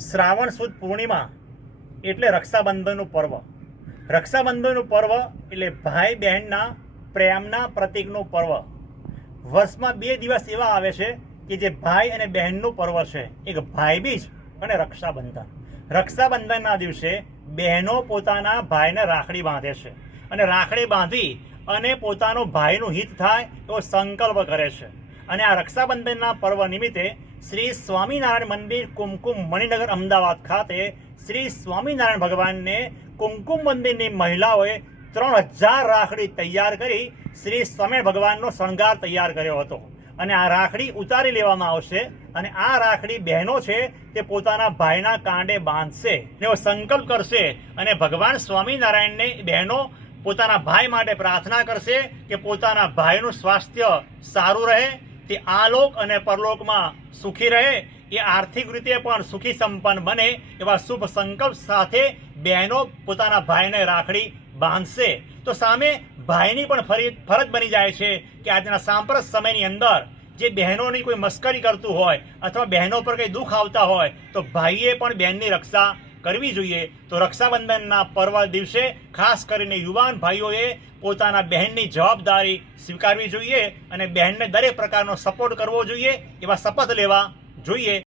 શ્રાવણ સુદ પૂર્ણિમા એટલે રક્ષાબંધનનું પર્વ. રક્ષાબંધનનું પર્વ એટલે ભાઈ બહેનના પ્રેમના પ્રતીકનું પર્વ. વર્ષમાં બે દિવસ એવા આવે છે કે જે ભાઈ અને બહેનનું પર્વ છે. એક ભાઈબીજ અને રક્ષાબંધન. રક્ષાબંધનના દિવસે બહેનો પોતાના ભાઈને રાખડી બાંધે છે અને રાખડી બાંધી અને પોતાનો ભાઈનું હિત થાય એવો સંકલ્પ કરે છે. અને આ રક્ષાબંધનના પર્વ નિમિત્તે શ્રી સ્વામિનારાયણ મંદિર કુમકુમ મણિનગર અમદાવાદ ખાતે શ્રી સ્વામિનારાયણ ભગવાનને કુમકુમ મંદિરની મહિલાઓએ ત્રણ હજાર રાખડી તૈયાર કરી શ્રી સ્વામિનારાયણ ભગવાનનો શણગાર તૈયાર કર્યો હતો. અને આ રાખડી ઉતારી લેવામાં આવશે અને આ રાખડી બહેનો છે તે પોતાના ભાઈના કાંડે બાંધશે એવો સંકલ્પ કરશે અને ભગવાન સ્વામિનારાયણને બહેનો પોતાના ભાઈ માટે પ્રાર્થના કરશે કે પોતાના ભાઈનું સ્વાસ્થ્ય સારું રહે તે આલોક અને પરલોકમાં સુખી રહે, એ આર્થિક રીતે પણ સુખી સંપન્ન બને, એવા શુભ સંકલ્પ સાથે બહેનો પોતાના ભાઈને રાખડી બાંધશે. તો સામે ભાઈની પણ ફરી, ફરજ બની જાય છે કે આજના સાંપ્રત સમયની અંદર જે બહેનોની કોઈ મસ્કરી કરતું હોય અથવા બહેનો પર કંઈ દુઃખ આવતા હોય, તો ભાઈએ પણ બહેનની રક્ષા કરવી જોઈએ. તો રક્ષાબંધનના પર્વ દિવસે ખાસ કરીને યુવાન ભાઈઓએ પોતાના બહેનની જવાબદારી સ્વીકારવી જોઈએ અને બહેનને દરેક પ્રકારનો સપોર્ટ કરવો જોઈએ, એવા શપથ લેવા જોઈએ.